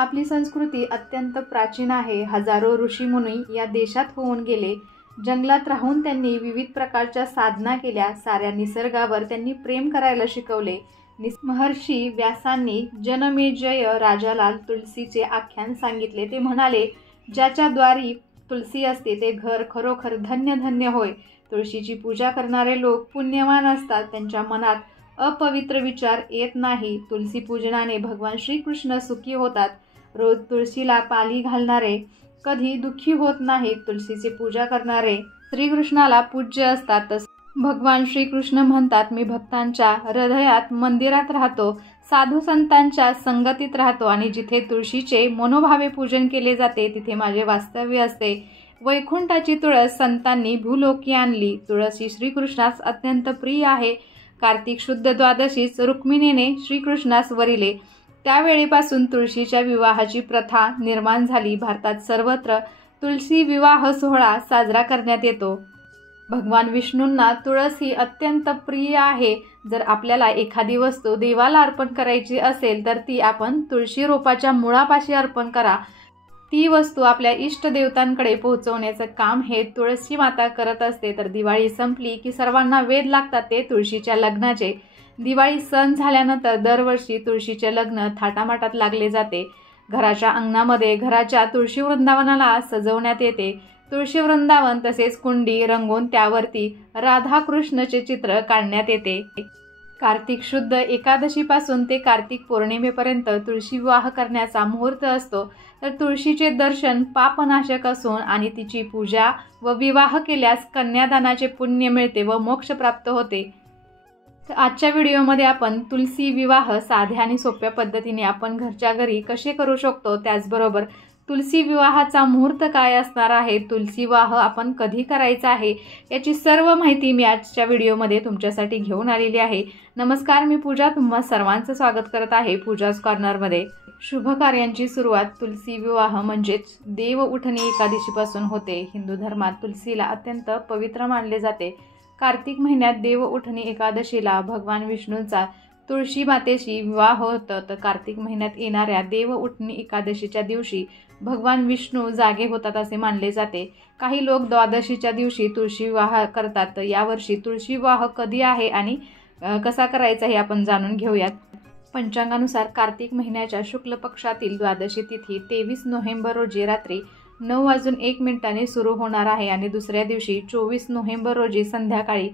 आपली संस्कृती अत्यंत प्राचीन आहे। हजारो ऋषीमुनी या देशात होऊन गेले। जंगलात राहून त्यांनी विविध प्रकारच्या साधना केल्या। साऱ्या निसर्गावर त्यांनी प्रेम करायला शिकवले। महर्षी व्यासांनी जनमेजय राजाला तुलसीचे आख्यान सांगितले। ते म्हणाले, ज्याच्या द्वारी तुलसी असते ते घर खरोखर धन्य धन्य होय। तुळशीची पूजा करणारे लोक पुण्यवान असतात। त्यांच्या मनात अपवित्र विचार येत नाही। तुलसी पूजनाने भगवान श्रीकृष्ण सुखी होतात। रोज तुळशीला पाली घालणारे कधी दुःखी होत नाहीत। तुळशीची पूजा करणारे श्रीकृष्णाला पूज्य असतात। भगवान श्रीकृष्ण म्हणतात, मी भक्तांच्या हृदयात मंदिरात राहतो, साधू संतांच्या संगतीत राहतो आणि जिथे तुळशीचे मनोभावे पूजन केले जाते तिथे माझे वास्तव्य असते। वैकुंठाची तुळस संतांनी भूलोकी आणली। तुळस ही श्रीकृष्णास अत्यंत प्रिय आहे। कार्तिक शुद्ध द्वादशीच रुक्मिणीने श्रीकृष्णास वरिले। त्यावेळीपासून तुळशीच्या विवाहाची प्रथा निर्माण झाली। भारतात सर्वत्र तुळशी विवाह सोहळा साजरा करण्यात येतो। भगवान विष्णूंना तुळस ही अत्यंत प्रिय आहे। जर आपल्याला एखादी वस्तू देवाला अर्पण करायची असेल तर ती आपण तुळशी रोपाच्या मुळापाशी अर्पण करा। ती वस्तू आपल्या इष्ट देवतांकडे पोहोचवण्याचं काम हे तुळशी माता करत असते। तर दिवाळी संपली की सर्वांना वेध लागतात ते तुळशीच्या लग्नाचे। दिवाळी सण झाल्यानंतर दरवर्षी तुळशीचे लग्न थाटामाटात लागले जाते। घराच्या अंगणामध्ये घराच्या तुळशी वृंदावनाला सजवण्यात येते। तुळशी वृंदावन तसेच कुंडी रंगवून त्यावरती राधाकृष्णचे चित्र काढण्यात येते। कार्तिक शुद्ध एकादशीपासून ते कार्तिक पौर्णिमेपर्यंत तुळशी विवाह करण्याचा मुहूर्त असतो। तर तुळशीचे दर्शन पापनाशक असून आणि तिची पूजा व विवाह केल्यास कन्यादानाचे पुण्य मिळते व मोक्ष प्राप्त होते। तर आजच्या व्हिडिओमध्ये आपण तुलसी विवाह साध्या आणि सोप्या पद्धतीने आपण घरच्या घरी कसे करू शकतो, त्याचबरोबर तुलसी विवाहाचा मुहूर्त काय असणार आहे, तुलसी विवाह आपण कधी करायचा आहे, याची सर्व माहिती मी आजच्या व्हिडिओमध्ये तुमच्यासाठी घेऊन आलेली आहे। नमस्कार, मी पूजा, तुम्हा सर्वांचं स्वागत करत आहे पूजाज कॉर्नरमध्ये। शुभ कार्यांची सुरुवात तुलसी विवाह म्हणजेच देव उठणी एकादशीपासून होते। हिंदू धर्मात तुलसीला अत्यंत पवित्र मानले जाते। कार्तिक महिन्यात देव उठणी एकादशीला भगवान विष्णूंचा तुळशी मातेशी विवाह होतो। तर कार्तिक महिन्यात येणाऱ्या देव उठणी एकादशीच्या दिवशी भगवान विष्णू जागे होतात असे मानले जाते। काही लोक द्वादशीच्या दिवशी तुळशी विवाह करतात। तर यावर्षी तुळशी विवाह कधी आहे आणि कसा करायचा हे आपण जाणून घेऊयात। पंचांगानुसार कार्तिक महिन्याच्या शुक्ल पक्षातील द्वादशी तिथी 23 नोव्हेंबर रोजी रात्री 9:01 सुरू होणार आहे आणि दुसऱ्या दिवशी 24 नोव्हेंबर रोजी संध्याकाळी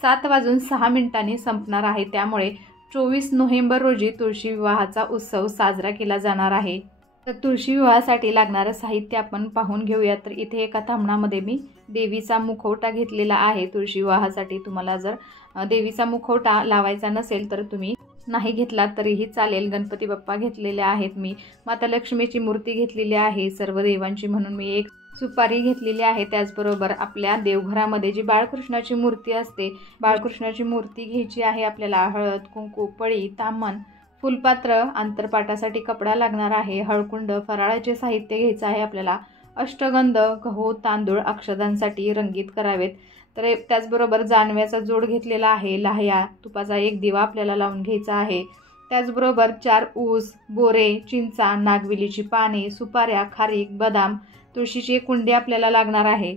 7:06 संपणार आहे। त्यामुळे 24 नोव्हेंबर रोजी तुळशी विवाहाचा उत्सव साजरा केला जाणार आहे। तर तुळशी विवाहासाठी लागणारं साहित्य आपण पाहून घेऊया। तर इथे एका तांबणामध्ये मी देवीचा मुखवटा घेतलेला आहे। तुळशी विवाहासाठी तुम्हाला जर देवीचा मुखवटा लावायचा नसेल तर तुम्ही नाही घेतला तरीही चालेल। गणपती बाप्पा घेतलेले आहेत, मी माता लक्ष्मीची मूर्ती घेतलेली आहे, सर्व देवांची म्हणून मी एक सुपारी घेतलेली आहे। त्याचबरोबर आपल्या देवघरामध्ये जी बाळकृष्णाची मूर्ती असते, बाळकृष्णाची मूर्ती घ्यायची आहे आपल्याला। हळद, कुंकू, पळी, ताम्हण, फुलपात्र, अंतरपाटासाठी कपडा लागणार आहे, हळकुंड, फराळाचे साहित्य घ्यायचं आहे आपल्याला, अष्टगंध, गहू, तांदूळ अक्षदांसाठी रंगीत करावेत। तर त्याचबरोबर जानव्याचा जोड घेतलेला आहे, लाह्या, तुपाचा एक दिवा आपल्याला लावून घ्यायचा आहे। त्याचबरोबर 4 ऊस, बोरे, चिंचा, नागवेलीची पाने, सुपाऱ्या, खारीक, बदाम, तुळशीची एक कुंडी आपल्याला लागणार आहे।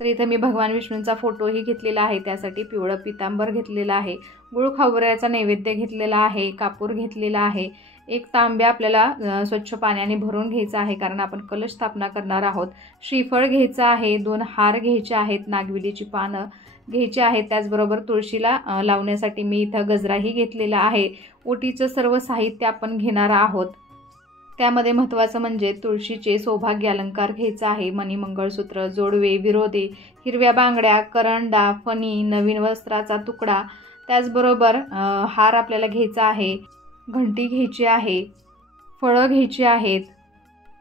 तर इथं मी भगवान विष्णूंचा फोटोही घेतलेला आहे, त्यासाठी पिवळं पितांबर घेतलेला आहे, गुळ खोबऱ्याचा नैवेद्य घेतलेला आहे, कापूर घेतलेला आहे, एक तांब्या आपल्याला स्वच्छ पाण्याने भरून घ्यायचा आहे कारण आपण कलश स्थापना करणार आहोत। श्रीफळ घ्यायचं आहे, 2 हार घ्यायचे आहेत, नागवेलीची पानं घ्यायची आहेत। त्याचबरोबर तुळशीला लावण्यासाठी मी इथं गजराही घेतलेला आहे। ओटीचं सर्व साहित्य आपण घेणार आहोत। त्यामध्ये महत्त्वाचं म्हणजे तुळशीचे सौभाग्य अलंकार घ्यायचा आहे, मणी, मंगळसूत्र, जोडवे, विरोधे, हिरव्या बांगड्या, करंडा, फणी, नवीन वस्त्राचा तुकडा, त्याचबरोबर हार आपल्याला घ्यायचा आहे, घंटी घ्यायची आहे, फळं घ्यायची आहेत,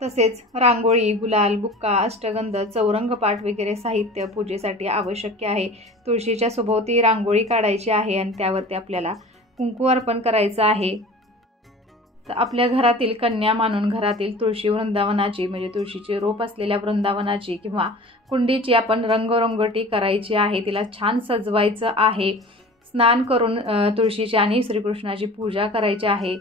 तसेच रांगोळी, गुलाल, बुक्का, अष्टगंध, चौरंगपाठ वगैरे साहित्य पूजेसाठी आवश्यक आहे। तुळशीच्या सभोवती रांगोळी काढायची आहे आणि त्यावरती आपल्याला कुंकू अर्पण करायचं आहे। तर आपल्या घरातील कन्या मानून घरातील तुळशी वृंदावनाची म्हणजे तुळशीचे रोप असलेल्या वृंदावनाची किंवा कुंडीची आपण रंगरंगोटी करायची आहे, तिला छान सजवायचं आहे। स्नान करून तुळशीची आणि श्रीकृष्णाची पूजा करायची आहे।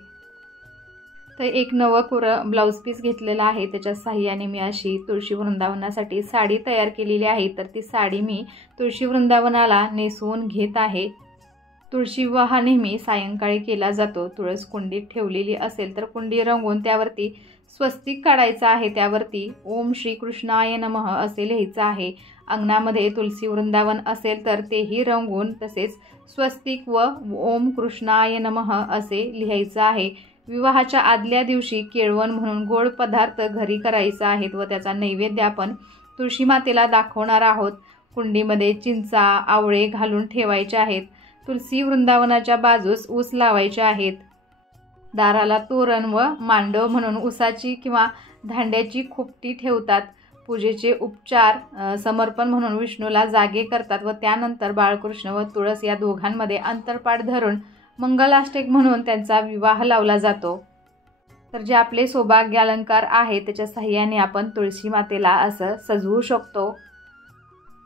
तर एक नवं ब्लाऊज पीस घेतलेला आहे, त्याच्या साहाय्याने मी अशी तुळशी वृंदावनासाठी साडी तयार केलेली आहे। तर ती साडी मी तुळशी वृंदावनाला नेसवून घेत आहे। तुळशी विवाह नेहमी सायंकाळी केला जातो। तुळस कुंडीत ठेवलेली असेल तर कुंडी रंगवून त्यावरती स्वस्तिक काढायचं आहे, त्यावरती ओम श्री कृष्णाय नमः असे लिहायचं आहे। अंगणामध्ये तुलसी वृंदावन असेल तर तेही रंगवून तसेच स्वस्तिक व ओम कृष्णाय नमः असे लिहायचं आहे। विवाहाच्या आदल्या दिवशी केळवण म्हणून गोड पदार्थ घरी करायचा आहे व त्याचा नैवेद्य आपण तुळशी मातेला दाखवणार आहोत। कुंडीमध्ये चिंचा आवळे घालून ठेवायचे आहेत। तुलसी वृंदावनाच्या बाजूस ऊस लावायचे आहेत। दाराला तोरण व मांडव म्हणून उसाची किंवा धांड्याची खोपटी ठेवतात। पूजेचे उपचार समर्पण म्हणून विष्णूला जागे करतात व त्यानंतर बाळकृष्ण व तुळस या दोघांमध्ये अंतरपाठ धरून मंगलाष्टक म्हणून त्यांचा विवाह लावला जातो। तर जे आपले सौभाग्य अलंकार आहे त्याच्या साहाय्याने आपण तुळशी मातेला असं सजवू शकतो।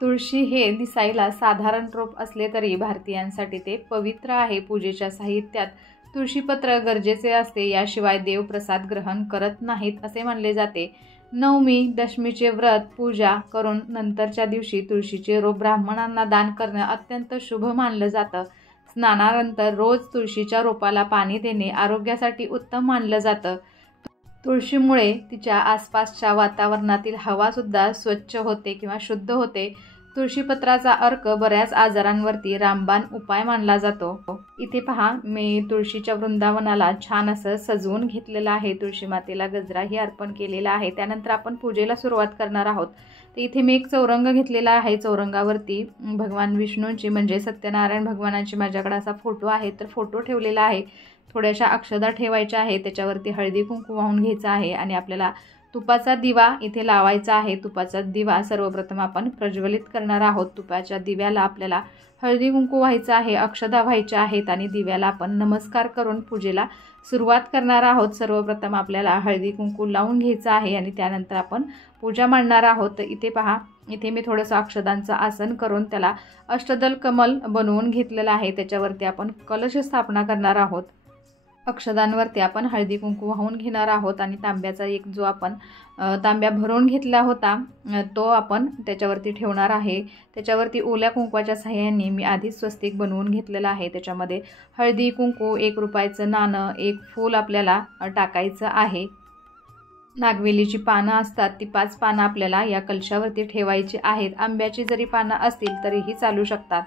तुळशी हे दिसायला साधारण रोप असले तरी भारतीयांसाठी ते पवित्र आहे। पूजेच्या साहित्यात तुळशीपत्र गरजेचे असते, याशिवाय देव प्रसाद ग्रहण करत नाहीत असे मानले जाते। नवमी दशमीचे व्रत पूजा करून नंतरच्या दिवशी तुळशीचे रोप ब्राह्मणांना दान करणे अत्यंत शुभ मानलं जातं। स्नानानंतर रोज तुळशीच्या रोपाला पाणी देणे आरोग्यासाठी उत्तम मानलं जातं। तुळशीमुळे तिच्या आसपासच्या वातावरणातील हवासुद्धा स्वच्छ होते किंवा शुद्ध होते। तुळशीपत्राचा अर्क बऱ्याच आजारांवरती रामबाण उपाय मानला जातो। इथे पहा, मी तुळशीच्या वृंदावनाला छान असं सजवून घेतलेलं आहे। तुळशी मातेला गजराही अर्पण केलेला आहे। त्यानंतर आपण पूजेला सुरुवात करणार आहोत। तर इथे मी एक चौरंग घेतलेला आहे। चौरंगावरती भगवान विष्णूंची म्हणजे सत्यनारायण भगवानांची माझ्याकडे असा फोटो आहे, तर फोटो ठेवलेला आहे। थोड्याशा अक्षदा ठेवायच्या आहे, त्याच्यावरती हळदी कुंकू वाहून घ्यायचा आहे आणि आपल्याला तुपाचा दिवा इथे लावायचा आहे। तुपाचा दिवा सर्वप्रथम आपण प्रज्वलित करणार आहोत। तुपाच्या दिव्याला आपल्याला हळदी कुंकू व्हायचं आहे, अक्षदा व्हायच्या आहेत आणि दिव्याला आपण नमस्कार करून पूजेला सुरुवात करणार आहोत। सर्वप्रथम आपल्याला हळदी कुंकू लावून घ्यायचं आहे आणि त्यानंतर आपण पूजा मांडणार आहोत। तर इथे पहा, इथे मी थोडंसं अक्षदांचं आसन करून त्याला अष्टदल कमल बनवून घेतलेलं आहे। त्याच्यावरती आपण कलश स्थापना करणार आहोत। अक्षदांवरती आपण हळदी कुंकू वाहून घेणार आहोत आणि तांब्याचा एक जो आपण तांब्या भरून घेतला होता तो आपण त्याच्यावरती ठेवणार आहे। त्याच्यावरती ओल्या कुंकवाच्या साहाय्याने मी आधीच स्वस्तिक बनवून घेतलेलं आहे। त्याच्यामध्ये हळदी कुंकू, 1 रुपयाचं नाणं, 1 फूल आपल्याला टाकायचं आहे। नागवेलीची पानं असतात, ती 5 पानं आपल्याला या कलशावरती ठेवायची आहेत। आंब्याची जरी पानं असतील तरीही चालू शकतात।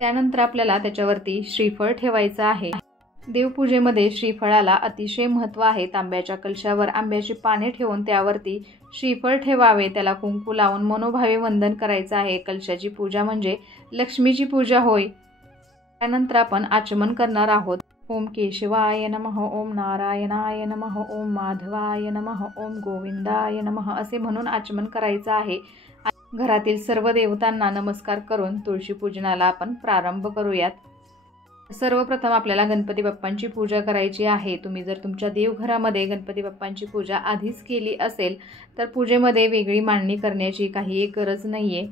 त्यानंतर आपल्याला त्याच्यावरती श्रीफळ ठेवायचं आहे। देवपूजेमध्ये श्रीफळाला अतिशय महत्त्व आहे। तांब्याच्या कलशावर आंब्याची पाने ठेवून त्यावरती श्रीफळ ठेवावे, त्याला कुंकू लावून मनोभावे वंदन करायचं आहे। कलशाची पूजा म्हणजे लक्ष्मीची पूजा होय। त्यानंतर आपण आचमन करणार आहोत। ओम केशवाय नमः, ओम नारायणाय नमः, ओम माधवाय नमः, ओम गोविंदाय नमः असे म्हणून आचमन करायचं आहे। घरातील सर्व देवतांना नमस्कार करून तुळशी पूजनाला आपण प्रारंभ करूयात। सर्वप्रथम आपल्याला गणपती बाप्पांची पूजा करायची आहे। तुम्ही जर तुमच्या देवघरामध्ये गणपती बाप्पांची पूजा आधीच केली असेल तर पूजेमध्ये वेगळी मांडणी करण्याची काही एक गरज नाही आहे।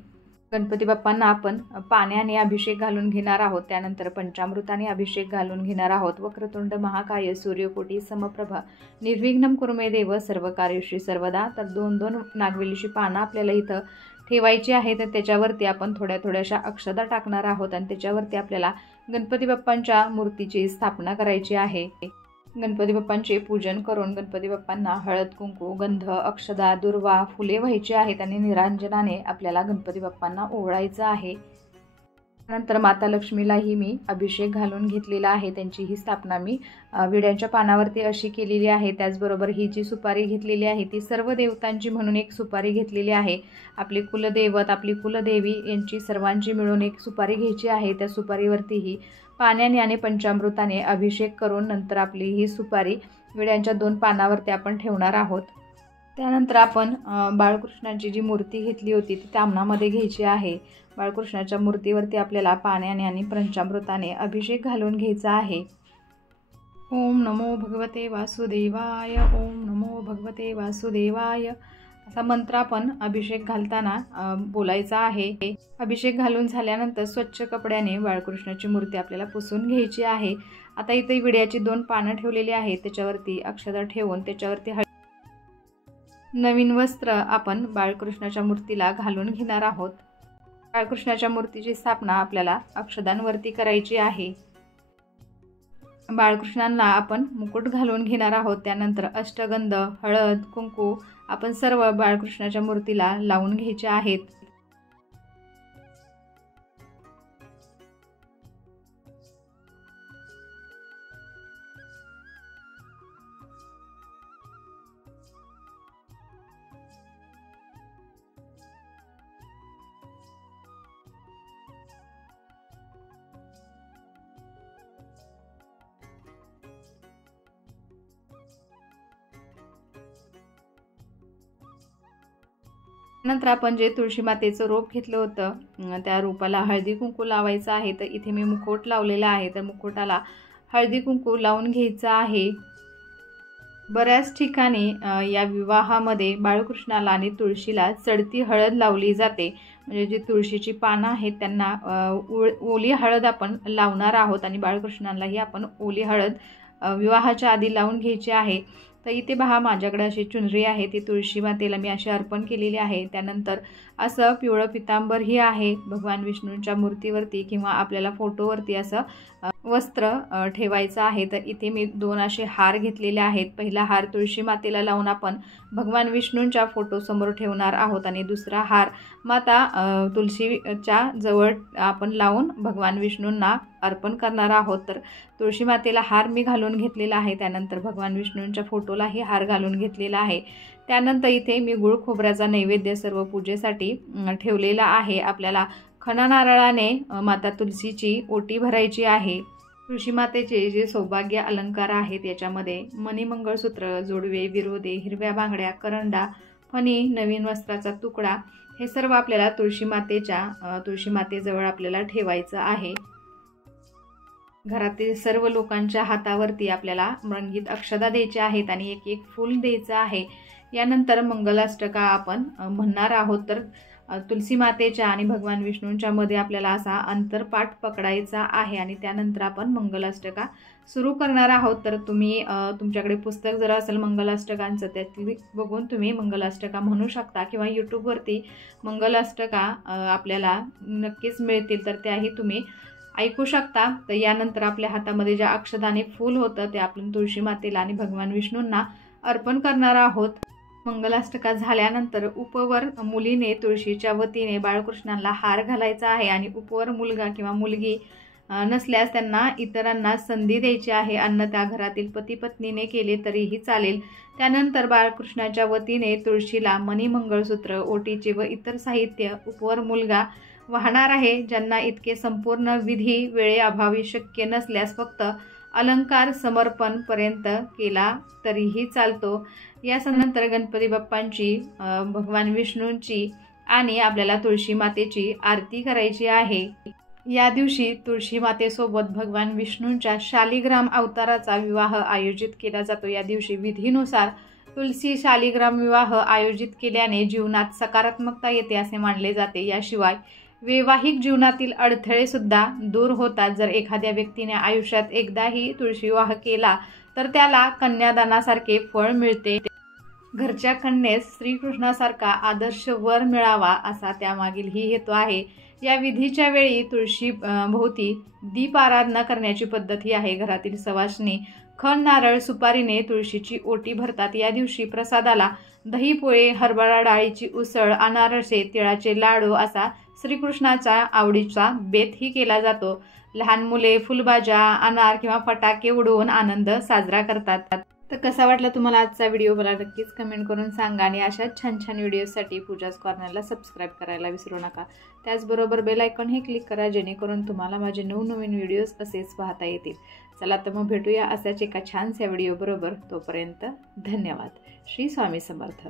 गणपती बाप्पांना आपण पाण्याने अभिषेक घालून घेणार आहोत। त्यानंतर पंचामृताने अभिषेक घालून घेणार आहोत। वक्रतुंड महाकाय सूर्यकोटी समप्रभ निर्विघ्नं कुरु मे देव सर्व कार्येषु सर्वदा। तर 2-2 नागवेलीची पानं आपल्याला इथं ठेवायची आहे। तर त्याच्यावरती आपण थोड्याशा अक्षदा टाकणार आहोत आणि त्याच्यावरती आपल्याला गणपती बाप्पांच्या मूर्तीची स्थापना करायची आहे। गणपती बाप्पांचे पूजन करून गणपती बाप्पांना हळद कुंकू, गंध, अक्षदा, दुर्वा, फुले व्हायची आहेत आणि निरांजनाने आपल्याला गणपती बाप्पांना ओवाळायचं आहे। नंतर माता लक्ष्मीलाही मी अभिषेक घालून घेतलेला आहे। त्यांची ही स्थापना मी विड्याच्या पानावरती अशी केलेली आहे। त्याचबरोबर ही जी सुपारी घेतलेली आहे ती सर्व देवतांची म्हणून एक सुपारी घेतलेली आहे। आपले कुलदैवत, आपली कुलदेवी यांची सर्वांची मिळून एक सुपारी घ्यायची आहे। त्या सुपारीवरतीही पाण्याने आणि पंचामृताने अभिषेक करून नंतर आपली ही सुपारी विड्यांच्या 2 पानावरती आपण ठेवणार आहोत। त्यानंतर आपण बाळकृष्णाची जी मूर्ती घेतली होती ती ताम्हणामध्ये घ्यायची आहे। बाळकृष्णाच्या मूर्तीवरती आपल्याला पाण्याने आणि पंचामृताने अभिषेक घालून घ्यायचा आहे। ओम नमो भगवते वासुदेवाय, ओम नमो भगवते वासुदेवाय असा मंत्र आपण अभिषेक घालताना बोलायचा आहे। अभिषेक घालून झाल्यानंतर स्वच्छ कपड्याने बाळकृष्णाची मूर्ती आपल्याला पुसून घ्यायची आहे आता इथे विड्याची 2 पानं ठेवलेली आहेत, त्याच्यावरती अक्षता ठेवून त्याच्यावरती नवीन वस्त्र आपण बाळकृष्णाच्या मूर्तीला घालून घेणार आहोत। बाळकृष्णाच्या मूर्तीची स्थापना आपल्याला अक्षदांवरती करायची आहे। बाळकृष्णांना आपण मुकुट घालून घेणार आहोत। त्यानंतर अष्टगंध, हळद, कुंकू आपण सर्व बाळकृष्णाच्या मूर्तीला लावून घ्यायचे आहेत। नंतर आपण जे तुळशी मातेचं रोप घेतलं होतं त्या रोपाला हळदी कुंकू लावायचं आहे। तर इथे मी मुकुट लावलेला आहे, तर मुकुटाला हळदी कुंकू लावून घ्यायचं आहे। बऱ्याच ठिकाणी या विवाहामध्ये बाळकृष्णाला आणि तुळशीला चढती हळद लावली जाते, म्हणजे जी तुळशीची पानं आहेत त्यांना ओली हळद आपण लावणार आहोत आणि बाळकृष्णालाही आपण ओली हळद विवाहाच्या आधी लावून घ्यायची आहे। तर इथे पहा माझ्याकडे अशी चुनरी आहे, ती तुळशी मातेला मी अशी अर्पण केलेली आहे। त्यानंतर असं पिवळं पितांबरही आहे भगवान विष्णूंच्या मूर्तीवरती किंवा आपल्याला फोटोवरती असं वस्त्र ठेवायचं आहे। तर इथे मी 2 असे हार घेतलेले आहेत। पहिला हार तुळशी मातेला लावून आपण भगवान विष्णूंच्या फोटोसमोर ठेवणार आहोत आणि दुसरा हार माता तुळशीच्या जवळ आपण लावून भगवान विष्णूंना अर्पण करणार आहोत। तर तुळशी मातेला हार मी घालून घेतलेला आहे, त्यानंतर भगवान विष्णूंच्या फोटोलाही हार घालून घेतलेला आहे। त्यानंतर इथे मी गुळ खोबऱ्याचा नैवेद्य सर्व पूजेसाठी ठेवलेला आहे। आपल्याला खणा नारळाने माता तुलसीची ओटी भरायची आहे। तुळशी मातेचे जे सौभाग्य अलंकार आहेत याच्यामध्ये मणी, मंगळसूत्र, जोडवे, विरोधे, हिरव्या बांगड्या, करंडा, फणी, नवीन वस्त्राचा तुकडा हे सर्व आपल्याला तुळशी मातेजवळ आपल्याला ठेवायचं आहे। घरातील सर्व लोकांच्या हातावरती आपल्याला रंगीत अक्षदा द्यायच्या आहेत आणि एक एक फूल द्यायचं आहे। यानंतर मंगलाष्टका आपण म्हणणार आहोत। तर तुलसी मातेच्या आणि भगवान विष्णूंच्या मध्ये आपल्याला असा अंतरपाठ पकडायचा आहे आणि त्यानंतर आपण मंगलाष्टका सुरू करणार आहोत। तर तुम्ही तुमच्याकडे पुस्तक जर असेल मंगलाष्टकांचं त्यातली बघून तुम्ही मंगलाष्टका म्हणू शकता किंवा यूट्यूबवरती मंगलाष्टका आपल्याला नक्कीच मिळतील, तर त्याही तुम्ही ऐकू शकता। तर यानंतर आपल्या हातामध्ये ज्या अक्षदाने फूल होतं ते आपण तुळशी मातेला आणि भगवान विष्णूंना अर्पण करणार आहोत। मंगलाष्टका झाल्यानंतर उपवर मुलीने तुळशीच्या वतीने बाळकृष्णांना हार घालायचा आहे आणि उपवर मुलगा किंवा मुलगी नसल्यास त्यांना इतरांना संधी द्यायची आहे। अन्न त्या घरातील पती पत्नीने केले तरीही चालेल। त्यानंतर बाळकृष्णाच्या वतीने तुळशीला मणी, मंगळसूत्र, ओटीचे व इतर साहित्य उपवर मुलगा वाहणार आहे। ज्यांना इतके संपूर्ण विधी वेळेअभावी शक्य नसल्यास फक्त अलंकार समर्पण पर्यंत केला तरीही चालतो। यानंतर गणपती बाप्पांची, भगवान विष्णूंची आणि आपल्याला तुळशी मातेची आरती करायची आहे। या दिवशी तुळशी मातेसोबत भगवान विष्णूंच्या शालिग्राम अवताराचा विवाह आयोजित केला जातो। या दिवशी विधीनुसार तुलसी शालिग्राम विवाह आयोजित केल्याने जीवनात सकारात्मकता येते असे मानले जाते। याशिवाय वैवाहिक जीवनातील अडथळे सुद्धा दूर होतात। जर एखाद्या व्यक्तीने आयुष्यात एकदाही तुळशी विवाह केला तर त्याला कन्यादानासारखे फळ मिळते। घरच्या कन्येस श्रीकृष्णासारखा आदर्श वर मिळावा असा त्यामागील ही हेतू आहे। या विधीच्या वेळी तुळशी भोवती दीप आराधना करण्याची पद्धत ही आहे। घरातील सवाष्णी खण, नारळ, सुपारीने तुळशीची ओटी भरतात। या दिवशी प्रसादाला दही पोळे, हरभरा डाळीची उसळ, अनारसे, तिळाचे लाडू असा श्रीकृष्णाचा आवडीचा बेतही केला जातो। लहान मुले फुलभाज्या, अनार किंवा फटाके उडवून आनंद साजरा करतात। तर कसा वाटला तुम्हाला आजचा व्हिडिओ मला नक्कीच कमेंट करून सांगा आणि अशा छान छान व्हिडिओसाठी पूजाच कॉर्नरला सबस्क्राईब करायला विसरू नका। त्याचबरोबर बेल आयकॉन हे क्लिक करा जेणेकरून तुम्हाला माझे नवनवीन व्हिडिओज असेच पाहता येतील। चला तर मग भेटूया अशाच एका छानशा व्हिडिओ बरोबर। तोपर्यंत धन्यवाद। श्री स्वामी समर्थ।